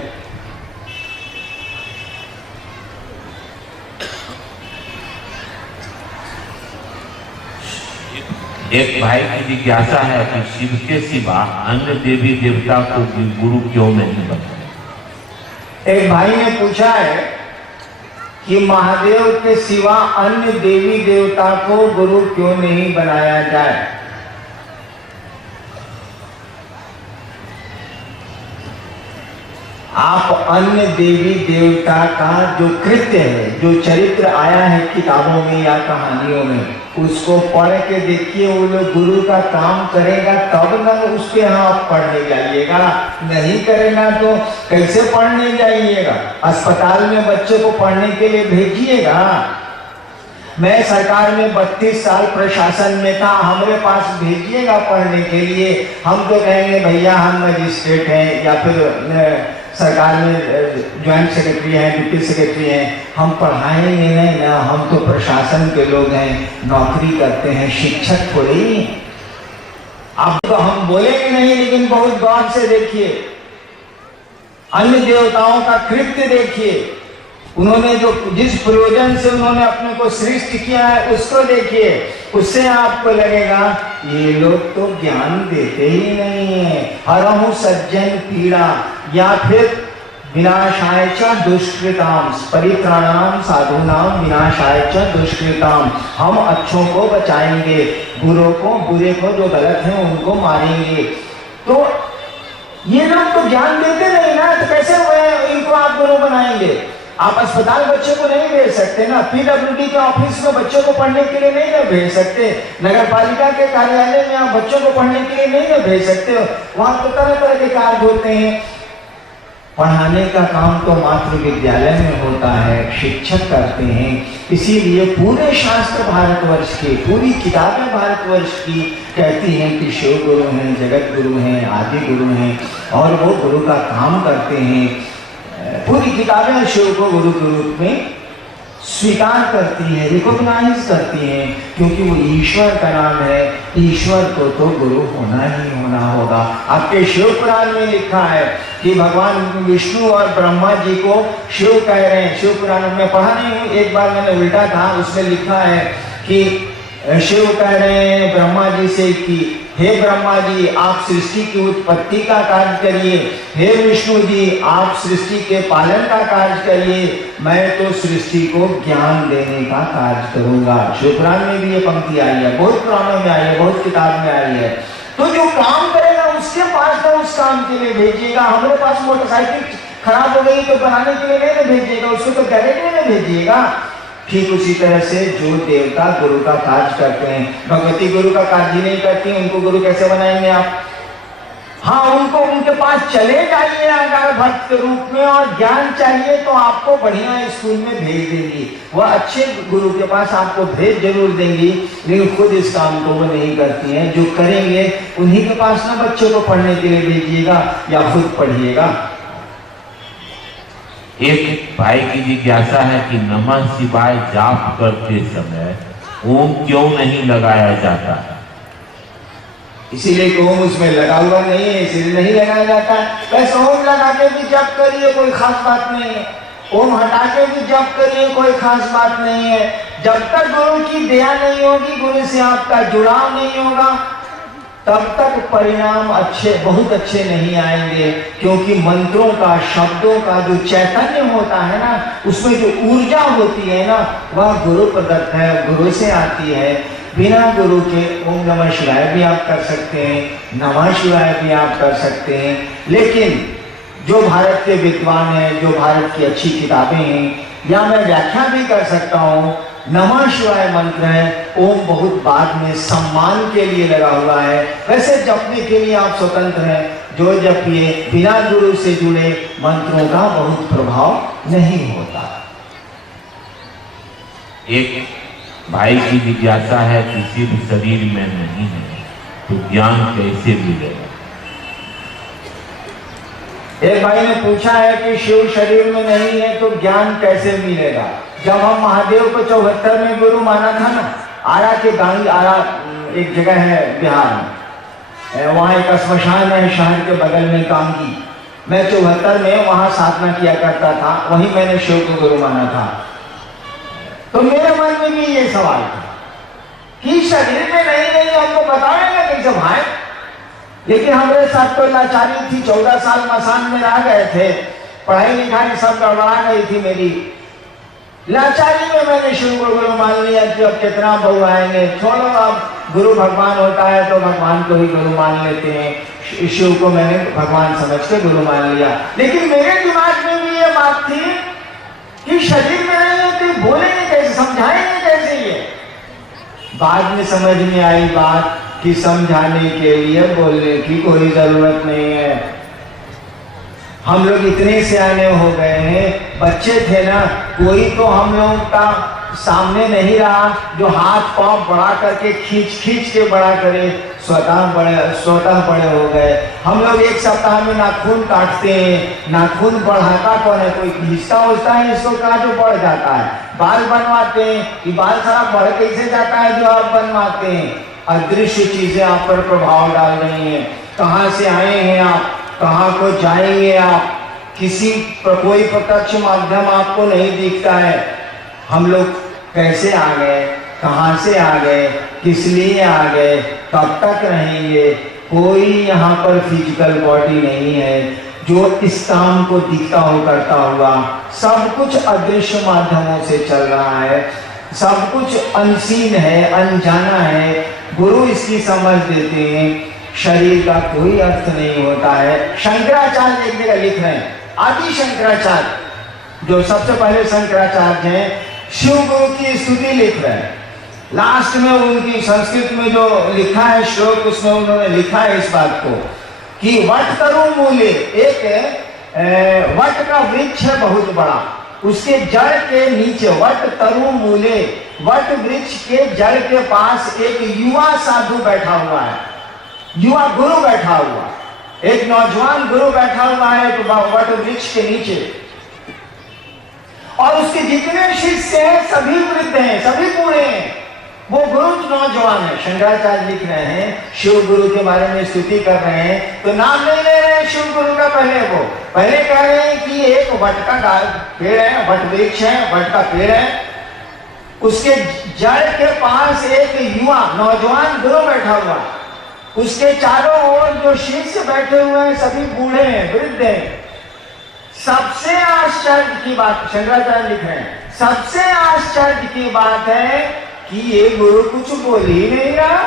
एक भाई की जिज्ञासा है कि शिव के सिवा अन्य देवी देवता को गुरु क्यों नहीं बनते। एक भाई ने पूछा है कि महादेव के सिवा अन्य देवी देवता को गुरु क्यों नहीं बनाया जाए। आप अन्य देवी देवता का जो कृत्य है, जो चरित्र आया है किताबों में या कहानियों में, उसको पढ़ के देखिए। वो लोग गुरु का काम करेगा तब ना उसके यहाँ आप पढ़ने जाइएगा, नहीं करेगा तो कैसे पढ़ने जाइएगा। अस्पताल में बच्चे को पढ़ने के लिए भेजिएगा। मैं सरकार में 32 साल प्रशासन में था, हमारे पास भेजिएगा पढ़ने के लिए। हम तो कहेंगे भैया हम मजिस्ट्रेट हैं या फिर सरकार में ज्वाइंट सेक्रेटरी हैं, डिप्टी सेक्रेटरी हैं, हम पढ़ाएंगे नहीं ना, हम तो प्रशासन के लोग हैं, नौकरी करते हैं, शिक्षक थोड़ी। अब तो हम बोलेंगे नहीं, लेकिन बहुत गौर से देखिए, अन्य देवताओं का कृत्य देखिए, उन्होंने जो जिस प्रयोजन से उन्होंने अपने को सृष्टि किया है उसको देखिए। उससे आपको लगेगा ये लोग तो ज्ञान देते ही नहीं है। हरहु सज्जन पीड़ा या फिर विनाशाय च दुष्कृताम परित्राणाम साधूनाम विनाशाय च दुष्कृताम। हम अच्छों को बचाएंगे, बुरों को, बुरे को, जो गलत है उनको मारेंगे। तो ये लोग तो ज्ञान देते नहीं ना, तो कैसे इनको आप गुरु बनाएंगे। आप अस्पताल बच्चे को नहीं भेज सकते ना, पीडब्ल्यूडी के ऑफिस में बच्चों को पढ़ने के लिए नहीं ना भेज सकते, नगर पालिका के कार्यालय में आप बच्चों को पढ़ने के लिए नहीं ना भेज सकते। वहां तो तरह तरह के कार्य होते हैं। पढ़ाने का काम तो मात्र विद्यालय में होता है, शिक्षक करते हैं। इसीलिए पूरे शास्त्र भारतवर्ष के, पूरी किताबें भारतवर्ष की कहती हैं कि शिव गुरु हैं, जगत गुरु हैं, आदि गुरु हैं और वो गुरु का काम करते हैं। पूरी किताबें शिव को गुरु के रूप में स्वीकार करती है, रिकॉग्नाइज करती हैं, क्योंकि वो ईश्वर का नाम है। ईश्वर को तो गुरु होना ही होना होगा। आपके शिव पुराण में लिखा है कि भगवान विष्णु और ब्रह्मा जी को शिव कह रहे हैं। शिव पुराण में पढ़ा नहीं हूँ, एक बार मैंने उल्टा था, उसमें लिखा है कि शिव कह रहे हैं ब्रह्मा जी से कि हे ब्रह्मा जी आप सृष्टि की उत्पत्ति का कार्य करिए, हे विष्णु जी आप सृष्टि के पालन का कार्य करिए, मैं तो सृष्टि को ज्ञान देने का कार्य करूंगा। शिव पुराण में भी ये पंक्ति आई है, बहुत पुराणों में आई है, बहुत किताब में आई है। तो जो काम करेगा उसके पास तो उस काम के लिए भेजिएगा। हमारे पास मोटरसाइकिल खराब हो गई तो बनाने के लिए नहीं भेजिएगा, उसको तो गैरेज में भेजिएगा। ठीक उसी तरह से जो देवता गुरु का कार्य करते हैं, भगवती गुरु का कार्य नहीं करती, उनको गुरु कैसे बनाएंगे आप। हाँ, उनको उनके पास चले जाइए अगर भक्त के रूप में, और ज्ञान चाहिए तो आपको बढ़िया स्कूल में भेज देंगी, वह अच्छे गुरु के पास आपको भेज जरूर देंगी, लेकिन खुद इस काम को वो नहीं करती हैं। जो करेंगे उन्हीं के पास ना बच्चों को पढ़ने के लिए भेजिएगा या खुद पढ़िएगा। एक भाई की जिज्ञासा है कि नमः शिवाय जाप करते समय ओम क्यों नहीं लगाया जाता है। इसीलिए कि ओम उसमें लगा हुआ नहीं है, इसीलिए नहीं लगाया जाता है। वैसे ओम लगा के भी जप करिए, कोई खास बात नहीं है। ओम हटा के भी जप करिए, कोई खास बात नहीं है। जब तक गुरु की दया नहीं होगी, गुरु से आपका जुड़ाव नहीं होगा, तब तक परिणाम बहुत अच्छे नहीं आएंगे, क्योंकि मंत्रों का, शब्दों का जो चैतन्य होता है ना, उसमें जो ऊर्जा होती है ना, वह गुरु प्रदत्त है, गुरु से आती है। बिना गुरु के ओम नमः शिवाय भी आप कर सकते हैं, नमः शिवाय भी आप कर सकते हैं, लेकिन जो भारत के विद्वान हैं, जो भारत की अच्छी किताबें हैं, या मैं व्याख्या भी कर सकता हूँ, नमः शिवाय मंत्र है, ओम बहुत बाद में सम्मान के लिए लगा हुआ है। वैसे जपने के लिए आप स्वतंत्र हैं, जो जपिए, बिना गुरु से जुड़े मंत्रों का बहुत प्रभाव नहीं होता। एक भाई की जिज्ञासा है कि शिव शरीर में नहीं है तो ज्ञान कैसे मिलेगा? एक भाई ने पूछा है कि शिव शरीर में नहीं है तो ज्ञान कैसे मिलेगा? जब हम महादेव को 74 में गुरु माना था ना, आरा के गांधी, आरा एक जगह है बिहार में, वहाँ एक श्मशान है शहर के बगल में काम की। मैं 74 में वहाँ साधना किया करता था, वहीं मैंने शिव को गुरु माना था। तो मेरे मन में भी ये सवाल था कि शरीर में नहीं हमको बताएंगे कैसे भाई? लेकिन हमारे साथ तो लाचारी थी, 14 साल मसान में रह गए थे, पढ़ाई लिखाई सब गड़बड़ा गई थी मेरी। लाचारी में मैंने शिव को गुरु मान लिया कि अब कितना बहु आएंगे, छोड़ो, अब गुरु भगवान होता है तो भगवान को ही गुरु मान लेते हैं। शिव को मैंने भगवान समझ के गुरु मान लिया। लेकिन मेरे दिमाग में भी ये बात थी कि शरीर में नहीं है तो बोलेंगे कैसे, समझाएंगे कैसे? ये बाद में समझ में आई बात कि समझाने के लिए बोलने की कोई जरूरत नहीं है। हम लोग इतने सियाने हो गए हैं, बच्चे थे ना, कोई तो हम लोग का सामने नहीं रहा जो हाथ पांव बड़ा करके खींच के बड़ा करे, स्वतः बड़े हो गए। हम लोग एक सप्ताह में नाखून काटते हैं, नाखून बढ़ाता कौन है? कोई खींचता होता है इसको, कहा जो बढ़ जाता है। बाल बनवाते हैं, ये बाल सारा बढ़ कैसे जाता है जो आप बनवाते हैं? अदृश्य चीजें आप पर प्रभाव डाल रही हैं। कहाँ से आए हैं आप, कहाँ को जाएंगे आप, किसी कोई प्रत्यक्ष माध्यम आपको नहीं दिखता है। हम लोग कैसे आ गए, कहाँ से आ गए, किस लिए आ गए, कब तक रहेंगे? कोई यहाँ पर फिजिकल बॉडी नहीं है जो इस काम को दिखता हो करता हुआ। सब कुछ अदृश्य माध्यमों से चल रहा है, सब कुछ अनसीन है, अनजाना है। गुरु इसकी समझ देते हैं। शरीर का कोई अर्थ नहीं होता है। शंकराचार्य एक जगह लिख रहे हैं, आदि शंकराचार्य जो सबसे पहले शंकराचार्य हैं, शिव गुरु की स्तुति लिख रहे हैं। लास्ट में उनकी संस्कृत में जो लिखा है श्लोक, उसमें उन्होंने लिखा है इस बात को कि वट तरु मूले, एक वट का वृक्ष है बहुत बड़ा, उसके जड़ के नीचे, वट तरु मूले, वट वृक्ष के जड़ के पास एक युवा साधु बैठा हुआ है, युवा गुरु बैठा हुआ, एक नौजवान गुरु बैठा हुआ है एक वट वृक्ष के नीचे, और उसके जितने शिष्य हैं सभी वृद्ध हैं, सभी बूढ़े हैं। वो गुरु नौजवान है। शंकराचार्य लिख रहे हैं, शिव गुरु के बारे में स्तुति कर रहे हैं, तो नाम नहीं ले रहे हैं शिव गुरु का। पहले कह रहे हैं कि एक वट का पेड़ है, वट वृक्ष है, वट का पेड़ है, उसके जड़ के पास एक युवा नौजवान गुरु बैठा हुआ, उसके चारों ओर जो शिष्य बैठे हुए हैं सभी बूढ़े हैं, वृद्ध हैं। सबसे आश्चर्य की बात, शंकराचार्य लिख रहे हैं, सबसे आश्चर्य की बात है कि ये गुरु कुछ बोल ही नहीं रहा।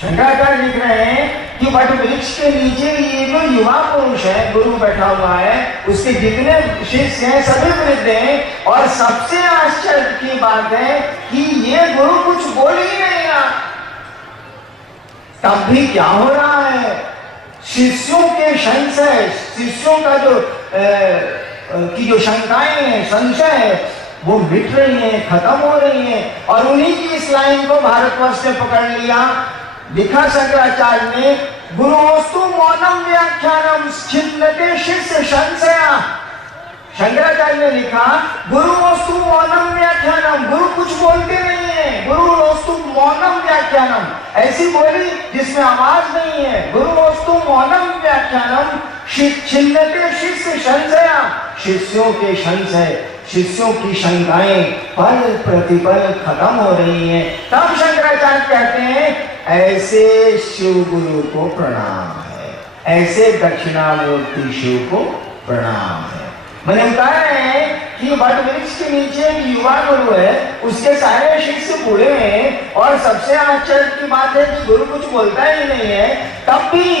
शंकराचार्य लिख रहे हैं कि वट वृक्ष के नीचे ये जो युवा पुरुष है, गुरु बैठा हुआ है, उसके जितने शिष्य हैं सभी वृद्ध हैं, और सबसे आश्चर्य की बात है कि ये गुरु कुछ बोल ही नहीं रहा। तब भी क्या हो रहा है? शिष्यों के संशय, शिष्यों का की जो शंकाएं हैं, संशय है, वो मिट रही हैं, खत्म हो रही हैं। और उन्हीं की इस लाइन को भारतवर्ष ने पकड़ लिया। लिखा शंकराचार्य ने, गुरुस्तु मौनम व्याख्यानम छिन्नते शिष्य संशया। शंकराचार्य ने लिखा, गुरुस्तु मौनम व्याख्यानम, गुरु कुछ बोलते नहीं है, गुरुस्तु मौनम व्याख्यानम, ऐसी बोली जिसमें आवाज नहीं है। गुरुस्तु मौनम व्याख्यानम छिन्नते शिष्य संशया, शिष्यों के संशय, शिष्यों की शंकाएं पल प्रतिपल खत्म हो रही हैं। तब शंकराचार्य महाराज कहते हैं ऐसे शिव गुरु को प्रणाम है, ऐसे दक्षिणामूर्ति शिव को प्रणाम है। मैंने बता रहे हैं कि वट वृक्ष के नीचे एक युवा गुरु है, उसके सारे शिष्य बूढ़े हैं और सबसे आश्चर्य की बात है कि गुरु कुछ बोलता ही नहीं है, तब भी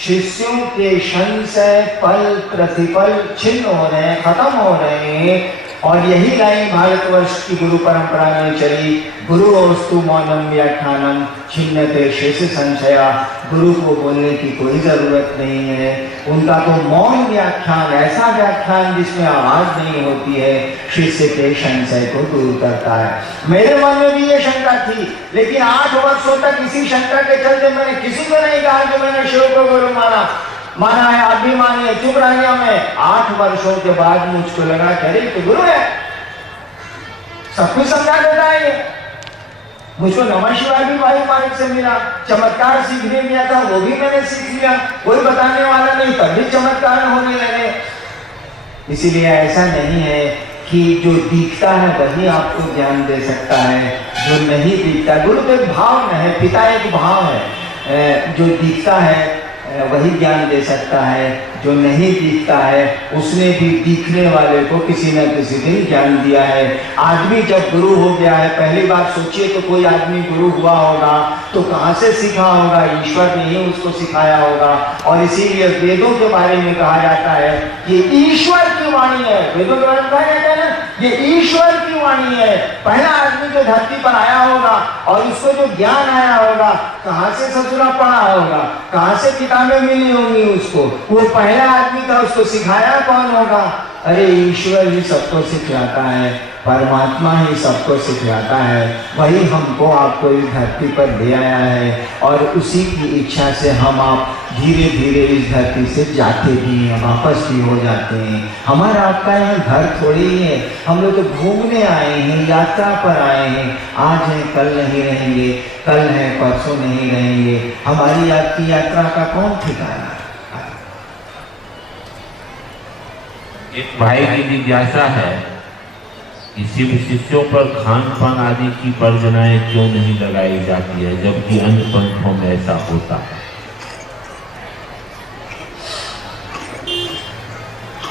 शिष्यों के संशय पल प्रतिपल छिन्न हो रहे हैं, खत्म हो रहे हैं। और यही लाइन भारतवर्ष की गुरु परंपरा में चली, गुरु अस्तु मौनम व्याख्यानम छिन्नते शेष संशया। गुरु को बोलने की कोई जरूरत नहीं है, उनका तो मौन व्याख्यान, ऐसा व्याख्यान जिसमें आवाज नहीं होती है, शिष्य के संशय को दूर करता है। मेरे मन में भी ये शंका थी, लेकिन 8 वर्षों तक इसी शंका के चलते मैंने किसी को नहीं कहा कि मैंने शिव को गुरु माना है, आप भी मानिए, चुप रह गया मैं। 8 वर्षों के बाद मुझको लगा कि तो गुरु है, सब कुछ समझा देता है ये। मुझको नमः शिवाय भी भाई मालिक से मिला, चमत्कार सीखने गया था, वो भी मैंने सीख लिया, कोई बताने वाला नहीं, तब भी चमत्कार होने लगे। इसीलिए ऐसा नहीं है कि जो दिखता है वही आपको ज्ञान दे सकता है, जो नहीं दिखता, गुरु तो एक भाव है, पिता एक भाव है, जो दिखता है वही ज्ञान दे सकता है, जो नहीं दिखता है उसने भी दिखने वाले को किसी न किसी दिन ज्ञान दिया है। आदमी जब गुरु हो गया है, पहली बार सोचिए तो कोई आदमी गुरु हुआ होगा तो कहाँ से सीखा होगा, ईश्वर ने ही उसको सिखाया होगा। और इसीलिए वेदों के बारे में कहा जाता है कि ईश्वर की वाणी है, वेदों के बारे में कहा जाता है ना, ये ईश्वर की वाणी है। पहला आदमी जो धरती पर आया होगा और उसको जो ज्ञान आया होगा, कहाँ से ससुरा पढ़ा होगा, कहाँ से किताबें मिली होंगी उसको, वो पहला आदमी था, उसको सिखाया कौन होगा? अरे ईश्वर ही सबको सिखाता है, परमात्मा ही सबको सिखाता है, वही हमको आपको इस धरती पर ले आया है और उसी की इच्छा से हम आप धीरे धीरे इस धरती से जाते भी हैं, वापस भी हो जाते हैं। हमारा आपका यहाँ घर थोड़ी ही है, हम लोग तो घूमने आए हैं, यात्रा पर आए हैं, आज हैं कल नहीं रहेंगे, कल है परसों नहीं रहेंगे। हमारी आपकी यात्रा का कौन ठिकाना? एक भाई की जिज्ञासा है कि शिव शिष्यों पर खान पान आदि की वर्जनाएं क्यों नहीं लगाई जाती है, जबकि अन्य पंथों में ऐसा होता है।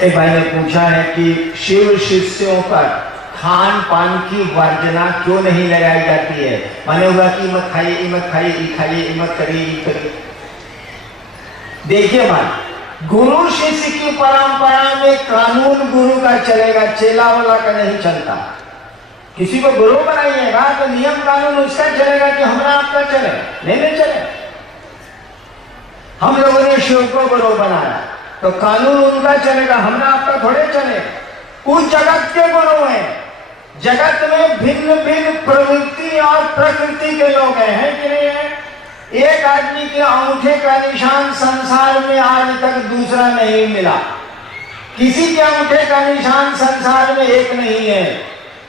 एक भाई ने पूछा है कि शिव शिष्यों पर खान पान की वर्जना क्यों नहीं लगाई जाती है, माने हुआ कि मत खाइए, मत खाइए, खाइए, मत करिए। देखिए भाई, गुरु शिष्य की परंपरा में कानून गुरु का चलेगा, चेला वाला का नहीं चलता। किसी को गुरु बनाइएगा तो नियम कानून उसका चलेगा कि हमारा आपका चले, नहीं चले। हम लोगों ने शिव को गुरु बनाया तो कानून उनका चलेगा, हमारा आपका थोड़े चले। उस जगत के गुरु हैं, जगत में भिन्न भिन्न प्रवृत्ति और प्रकृति के लोग हैं कि नहीं है? एक आदमी के अंगूठे का निशान संसार में आज तक दूसरा नहीं मिला, किसी के अंगूठे का निशान संसार में एक नहीं है।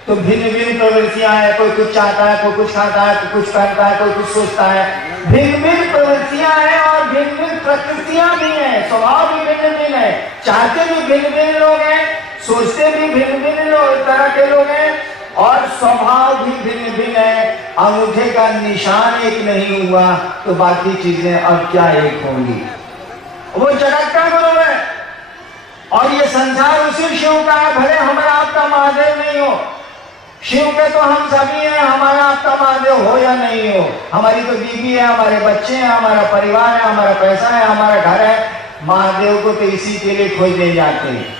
तो भिन्न भिन्न प्रवृत्तियां हैं, कोई कुछ चाहता है, कोई कुछ खाता है, कोई कुछ करता है, कोई कुछ सोचता है। भिन्न भिन्न प्रवृत्तियां हैं और भिन्न भिन्न प्रकृतियां भी हैं, स्वभाव भी भिन्न भिन्न है, चाहते भी भिन्न भिन्न लोग हैं, सोचते भी भिन्न भिन्न तरह के लोग हैं और स्वभाव भी भिन्न भिन्न है। अंगूठे का निशान एक नहीं हुआ तो बाकी चीजें अब क्या एक होंगी? वो जगत का गुरु है और ये संसार उसी शिव का है। भले हमारा आपका महादेव नहीं हो, शिव के तो हम सभी हैं, हमारा आपका महादेव हो या नहीं हो, हमारी तो बीवी है, हमारे बच्चे हैं, हमारा परिवार है, हमारा पैसा है, हमारा घर है। महादेव को तो इसी के लिए खोजने जाते हैं।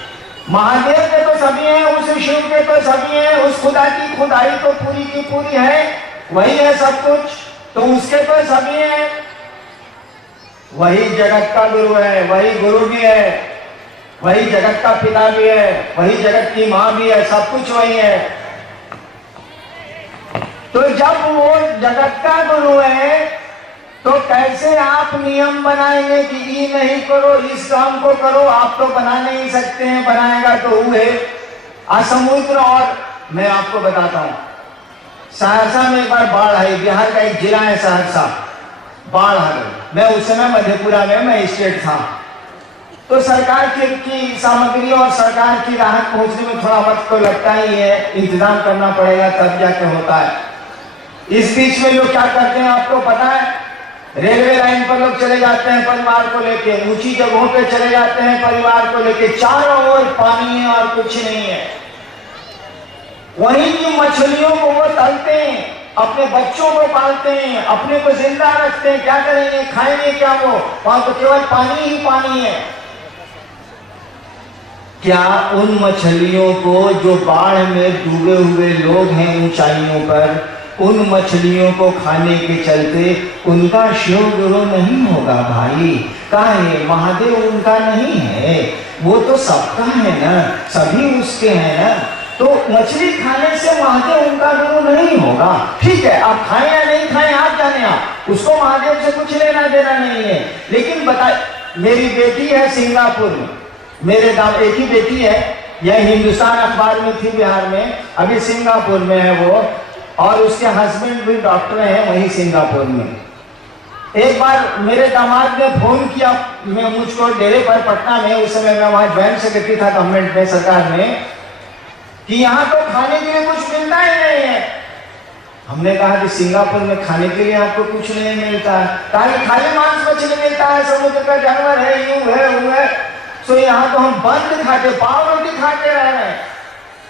महादेव के तो सभी हैं, उस शिव के तो सभी हैं, उस खुदा की खुदाई तो पूरी की पूरी है, वही है सब कुछ, तो उसके तो सभी हैं। वही जगत का गुरु है, वही गुरु भी है, वही जगत का पिता भी है, वही जगत की माँ भी है, सब कुछ वही है। तो जब वो जगत का गुरु है तो कैसे आप नियम बनाएंगे कि ये नहीं करो, इस काम को करो? आप तो बना नहीं सकते हैं, बनाएगा तो वो है असमुद्र। और मैं आपको बताता हूं, सहरसा में एक बार बाढ़ आई, बिहार का एक जिला है सहरसा, बाढ़ आ गई। मैं उस समय मधेपुरा में मजिस्ट्रेट था, तो सरकार की सामग्री और सरकार की राहत पहुंचने में थोड़ा वक्त तो लगता ही है, इंतजाम करना पड़ेगा तब जाके होता है। इस बीच में लोग क्या करते हैं आपको पता है? रेलवे लाइन पर लोग चले जाते हैं परिवार को लेके, ऊंची जगहों पे चले जाते हैं परिवार को लेके, चारों ओर पानी है और कुछ नहीं है। वहीं की मछलियों को वो तलते हैं, अपने बच्चों को पालते हैं, अपने को जिंदा रखते हैं। क्या करेंगे, खाएंगे क्या? वो वहां तो केवल पानी ही पानी है। क्या उन मछलियों को जो बाढ़ में डूबे हुए लोग हैं ऊंचाइयों पर, उन मछलियों को खाने के चलते उनका शिव गुरु नहीं होगा भाई? काहे? महादेव उनका नहीं है, वो तो सबका है ना, सभी उसके हैं ना। तो मछली खाने से महादेव उनका गुरु नहीं होगा। ठीक है, आप खाएं या नहीं खाएं आप जाने, आप उसको महादेव से कुछ लेना देना नहीं है। लेकिन बताए, मेरी बेटी है सिंगापुर में, मेरे दाम एक ही बेटी है, यह हिंदुस्तान अखबार में थी बिहार में, अभी सिंगापुर में है वो, और उसके हस्बैंड भी डॉक्टर हैं वहीं सिंगापुर में। एक बार मेरे दामाद ने फोन किया मैं मुझको डेरे पर पटना में, उस समय मैं वहां ज्वाइंट सेक्रेटरी था गवर्नमेंट में, सरकार में, कि यहाँ तो खाने के लिए कुछ मिलता ही नहीं है। हमने कहा कि सिंगापुर में खाने के लिए आपको कुछ नहीं मिलता है, खाली मांस मछली मिलता है, समुद्र का जानवर है, यूं है वो है। तो यहाँ तो हम बंद खाते, पाव रोटी खाते रह रहे हैं।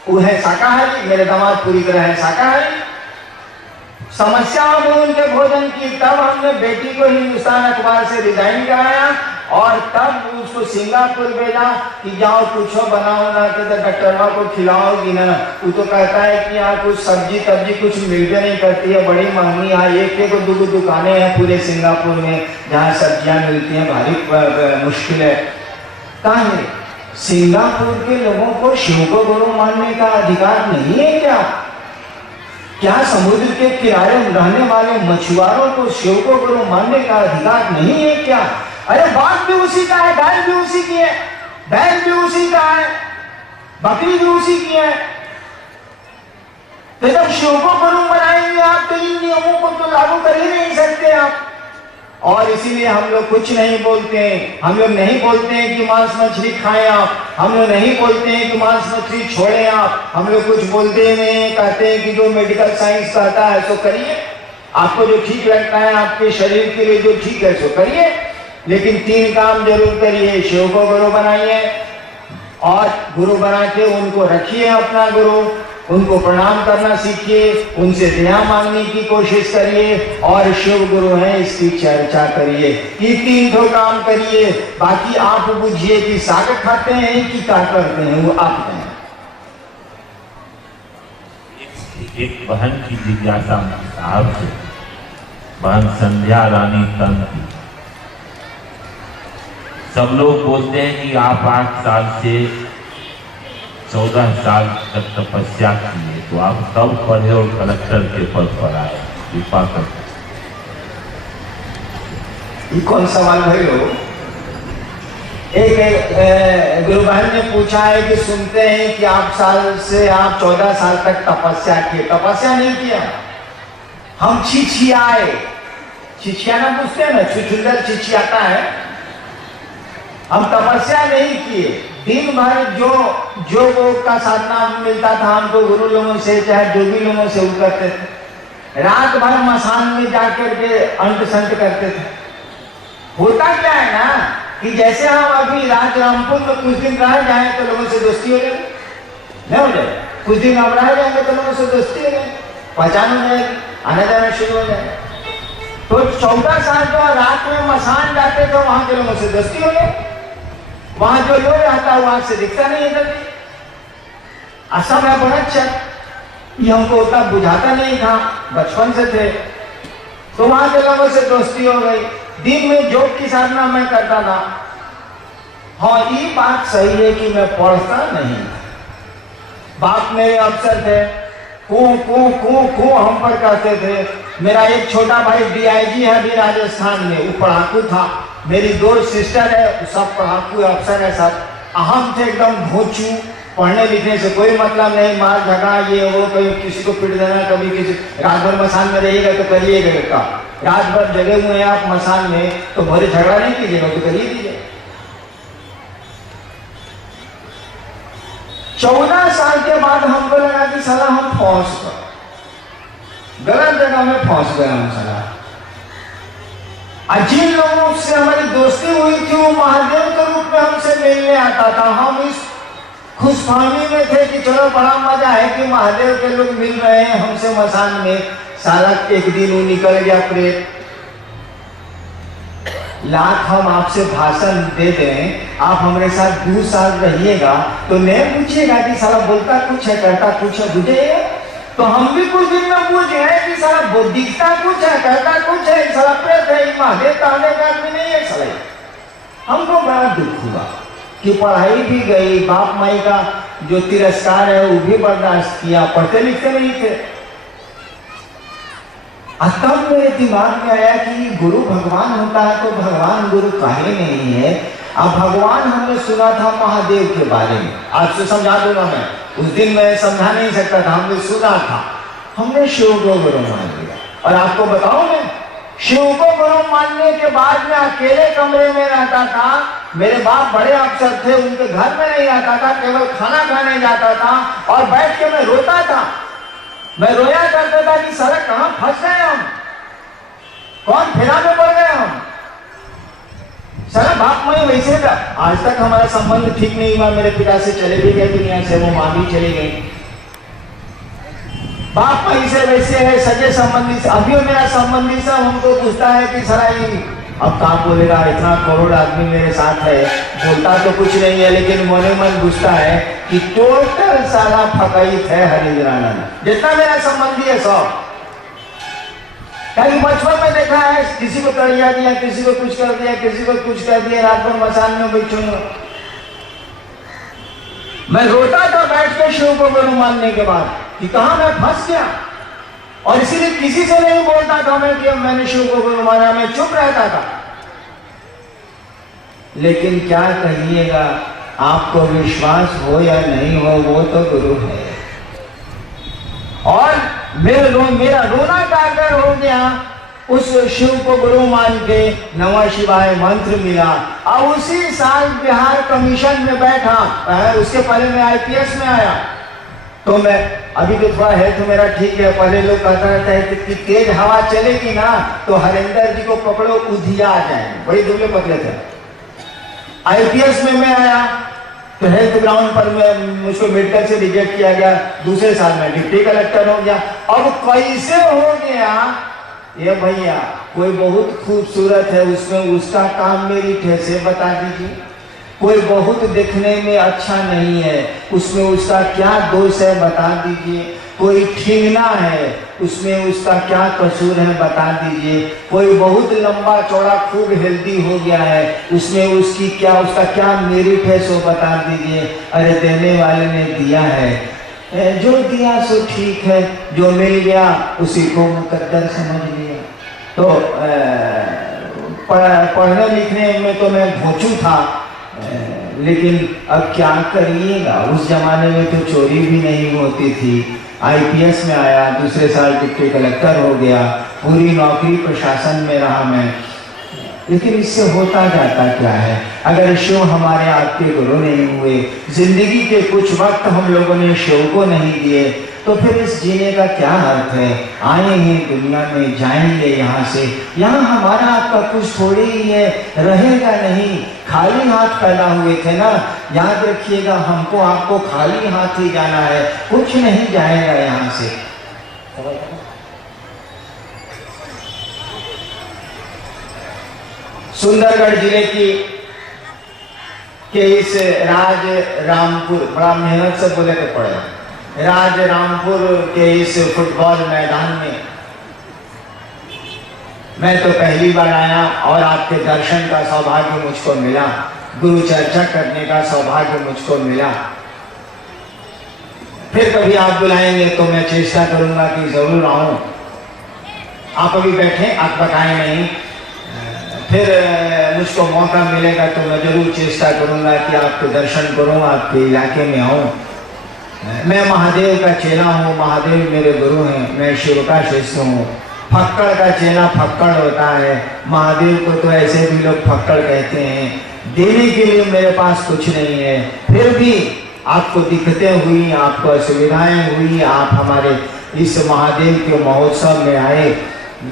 वो है शाकाहारी, मेरे दामाद पूरी तरह है शाकाहारी। समस्या हो गई उनके भोजन की, तब हमने बेटी को हिंदुस्तान अखबार से रिजाइन कराया और तब उसको सिंगापुर भेजा कि जाओ कुछ बनाओ ना, तो डॉक्टरवा को खिलाओगी ना। वो तो कहता है कि यहाँ कुछ सब्जी तब्जी कुछ मिलते नहीं करती है, बड़ी महंगी। यहाँ एक दो दुकानें हैं पूरे सिंगापुर में जहाँ सब्जियां मिलती हैं, भारी मुश्किल है। कहाँ है? सिंगापुर के लोगों को शिव को गुरु मानने का अधिकार नहीं है क्या? क्या समुद्र के किनारे रहने वाले मछुआरों को शिव को गुरु मानने का अधिकार नहीं है क्या? अरे बाघ भी उसी का है, गाय भी उसी की है, बैल भी उसी का है, बकरी भी उसी की है। तो जब शिव को गुरु बनाएंगे आप तो इन नियमों को तो लागू कर ही नहीं सकते आप। और इसीलिए हम लोग कुछ नहीं बोलते हैं। हम लोग नहीं बोलते हैं कि मांस मछली खाएं आप, हम लोग नहीं बोलते हैं कि मांस मछली छोड़ें आप। हम लोग कुछ बोलते नहीं, कहते हैं कि जो मेडिकल साइंस कहता है सो करिए, आपको जो ठीक लगता है आपके शरीर के लिए जो ठीक है सो करिए, लेकिन 3 काम जरूर करिए। शिव को गुरु बनाइए और गुरु बना के उनको रखिए अपना गुरु, उनको प्रणाम करना सीखिए, उनसे दया मांगने की कोशिश करिए और शिव गुरु हैं इसकी चर्चा करिए। ये 3 काम करिए। बाकी आप बुझिए कि साग खाते हैं कि क्या करते हैं, वो आप कहें। एक बहन की जिज्ञासा साहब से, बहन संध्या रानी तन की। सब लोग बोलते हैं कि आप 8 साल से 14 साल तक तपस्या किए, तो आप कब पढ़े और कलेक्टर के पद पर आए? कृपा करके। ये कौन सवाल भाई लोग? एक गुरु बहन ने पूछा है कि सुनते हैं कि आप 14 साल तक तपस्या किए। तपस्या नहीं किया, हम छिछियाए। छिछियाना पूछते हैं ना, छुछुंदर छिछियाता है। हम तपस्या नहीं किए, दिन भर जो योग का साधना मिलता था हमको गुरु लोगों से, चाहे जो भी लोगों से वो करते थे। रात भर मसान में जाकर के अंत संत करते थे। होता क्या है ना कि जैसे हम अभी राजरामपुर में कुछ दिन रह जाए तो लोगों से दोस्ती हो जाए, नहीं हो जाए? कुछ दिन हम रह जाएंगे तो लोगों से दोस्ती हो जाए, पहचान हो जाएगी, आना जाना शुरू हो जाए। तो 14 साल जो रात में मसान जाते थे वहां के लोगों से दोस्ती हो जाए। वहां जो लोग रहता है वहां से दिखता नहीं है जल्दी। असम है बड़ा अच्छा, ये हमको उतना बुझाता नहीं था, बचपन से थे। तो वहां के लोगों से दोस्ती हो गई। दिन में योग की साधना मैं करता था। हाँ, ये बात सही है कि मैं पढ़ता नहीं। बाप मेरे अफसर थे, को हम पर कहते थे। मेरा एक छोटा भाई DIG है अभी राजस्थान में, वो पढ़ाकू था। मेरी 2 सिस्टर है, सब पढ़ाकू अफसर है सब। हम थे एकदम भोचू, पढ़ने लिखने से कोई मतलब नहीं, मार झगड़ा ये वो, कभी किसी को पीट देना, कभी किसी। रात भर मसान में रहिएगा तो करिएगा का, रात भर जगे हुए हैं आप मसान में तो भरे झगड़ा नहीं कीजिएगा तो करिए दीजिए। 14 साल के बाद हमको लगा कि साला हम फौज पर, गलत जगह में फंस गए हम साला। जिन लोगों से हमारी दोस्ती हुई थी वो महादेव के रूप में हमसे मिलने आता था। हम इस खुशफहमी में थे कि चलो बड़ा मजा है कि महादेव के लोग मिल रहे हैं हमसे मसान में। साला एक दिन वो निकल गया प्रेत। लाख हम आपसे भाषण दे दें, आप हमारे साथ 2 साल रहिएगा तो नहीं पूछिएगा कि साला बोलता कुछ है करता कुछ है, बुझे? तो हम भी कुछ दिन में पूछ गए कि साला दिखता कुछ है करता कुछ है, साला प्रेत है, महादेव कहने का आदमी नहीं है साला। हमको बड़ा दुख हुआ कि पढ़ाई भी गई, बाप माई का जो तिरस्कार है वो भी बर्दाश्त किया, पढ़ते लिखते नहीं थे। तब मेरे दिमाग में आया कि गुरु भगवान होता है तो भगवान गुरु काहे नहीं है। अब भगवान हमने सुना था महादेव के बारे में, आपसे समझा दूंगा मैं। उस दिन मैं समझा नहीं सकता था, हमने सुना था, हमने शिव को गुरु मान लिया। और आपको बताऊं मैं, शिव को गुरु मानने के बाद में अकेले कमरे में रहता था। मेरे बाप बड़े अफसर थे, उनके घर में नहीं आता था, केवल खाना खाने जाता था और बैठ के मैं रोता था। मैं रोया करता था कि साला कहां फंस गए हम, कौन फेरा में पड़ गए हम। साला बाप माई वैसे था, आज तक हमारा संबंध ठीक नहीं हुआ। मेरे पिता से चले भी गए दुनिया से, वो मां भी चली गई। बाप माई से वैसे है, सगे संबंधी से। अभी मेरा संबंधी सब हमको पूछता है कि साला अब कहाँ बोलेगा, इतना करोड़ आदमी मेरे साथ है, बोलता तो कुछ नहीं है लेकिन मोने मन पूछता है कि टोटल साला फकईत है हरिद्रानंद, जितना मेरा संबंधी है सब। कहीं बचपन में देखा है किसी को कड़िया दिया, किसी को कुछ कर दिया, किसी को कुछ कर दिया, रात भर मसान में बैठूंगा। मैं रोता था बैठ के शिव को गुरु मानने के बाद कि कहां मैं फंस गया। और इसीलिए किसी से नहीं बोलता था मैं कि मैंने शिव को गुरु माना, मैं चुप रहता था। लेकिन क्या कहिएगा, आपको विश्वास हो या नहीं हो, वो तो गुरु है। और मेरा रोना काकर हो गया उस शिव को गुरु मान के। नमः शिवाय मंत्र मिला और उसी साल बिहार कमीशन में बैठा। उसके पहले मैं IPS में आया। तो मैं अभी तो थोड़ा है तो मेरा ठीक है। पहले लोग कहता रहता है कि तेज हवा चलेगी ना तो हरिंदर जी को पकड़ो उधिया आ जाएंगे, बड़ी दुबले पतले थे। IPS में मैं आया तो हेल्थ ग्राउंड पर मुझको मेडिकल से रिजेक्ट किया गया। दूसरे साल में डिप्टी कलेक्टर हो गया। अब कैसे हो गया ये भैया, कोई बहुत खूबसूरत है उसमें उसका काम मेरिट है से बता दीजिए। कोई बहुत देखने में अच्छा नहीं है उसमें उसका क्या दोष है बता दीजिए। कोई ठींगना है उसमें उसका क्या कसूर है बता दीजिए। कोई बहुत लंबा चौड़ा खूब हेल्दी हो गया है उसमें उसका क्या मेरिट है सो बता दीजिए। अरे देने वाले ने दिया है, जो दिया सो ठीक है, जो मिल गया उसी को मुकद्दर समझ लिया। तो पढ़ने लिखने में तो मैं भोचू था, लेकिन अब क्या करिएगा। उस जमाने में तो चोरी भी नहीं होती थी। IPS में आया, दूसरे साल डिप्टी कलेक्टर हो गया, पूरी नौकरी प्रशासन में रहा मैं। लेकिन इससे होता जाता क्या है, अगर शिव हमारे आपके गुरु नहीं हुए, जिंदगी के कुछ वक्त हम लोगों ने शिव को नहीं दिए, तो फिर इस जीने का क्या अर्थ है। आए हैं दुनिया में, जाएंगे यहाँ से। यहाँ हमारा आपका कुछ थोड़ी ही है, रहेगा नहीं। खाली हाथ पैदा हुए थे ना, याद रखिएगा हमको आपको खाली हाथ ही जाना है, कुछ नहीं जाएगा यहाँ से। सुंदरगढ़ जिले के इस राज रामपुर, बड़ा मेहनत से बोले तो पड़े, राज रामपुर के इस फुटबॉल मैदान में मैं तो पहली बार आया और आपके दर्शन का सौभाग्य मुझको मिला, गुरु चर्चा करने का सौभाग्य मुझको मिला। फिर कभी आप बुलाएंगे तो मैं चेष्टा करूंगा कि जरूर आऊं। आप अभी बैठे, आप बताएं नहीं, फिर मुझको मौका मिलेगा तो मैं जरूर चेष्टा करूंगा कि आपके दर्शन करूं, आपके इलाके में आऊं। मैं महादेव का चेला हूँ, महादेव मेरे गुरु हैं, मैं शिव का शिष्य हूँ। फक्कड़ का चेला फक्कड़ होता है, महादेव को तो ऐसे भी लोग फक्कड़ कहते हैं। देने के लिए मेरे पास कुछ नहीं है, फिर भी आपको दिक्कतें हुई, आपको असुविधाएं हुई, आप हमारे इस महादेव के महोत्सव में आए।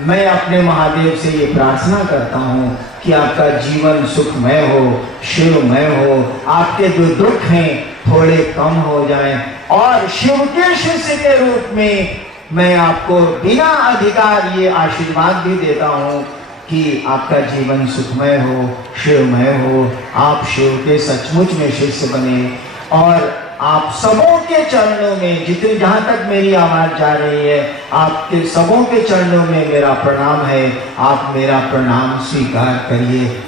मैं अपने महादेव से ये प्रार्थना करता हूँ कि आपका जीवन सुखमय हो, शिवमय हो, आपके जो दुख हैं थोड़े कम हो जाएं, और शिव के शिष्य के रूप में मैं आपको बिना अधिकार ये आशीर्वाद भी देता हूँ कि आपका जीवन सुखमय हो, शिवमय हो, आप शिव के सचमुच में शिष्य बने, और आप सबों के चरणों में, जितने जहां तक मेरी आवाज जा रही है, आपके सबों के चरणों में मेरा प्रणाम है। आप मेरा प्रणाम स्वीकार करिए।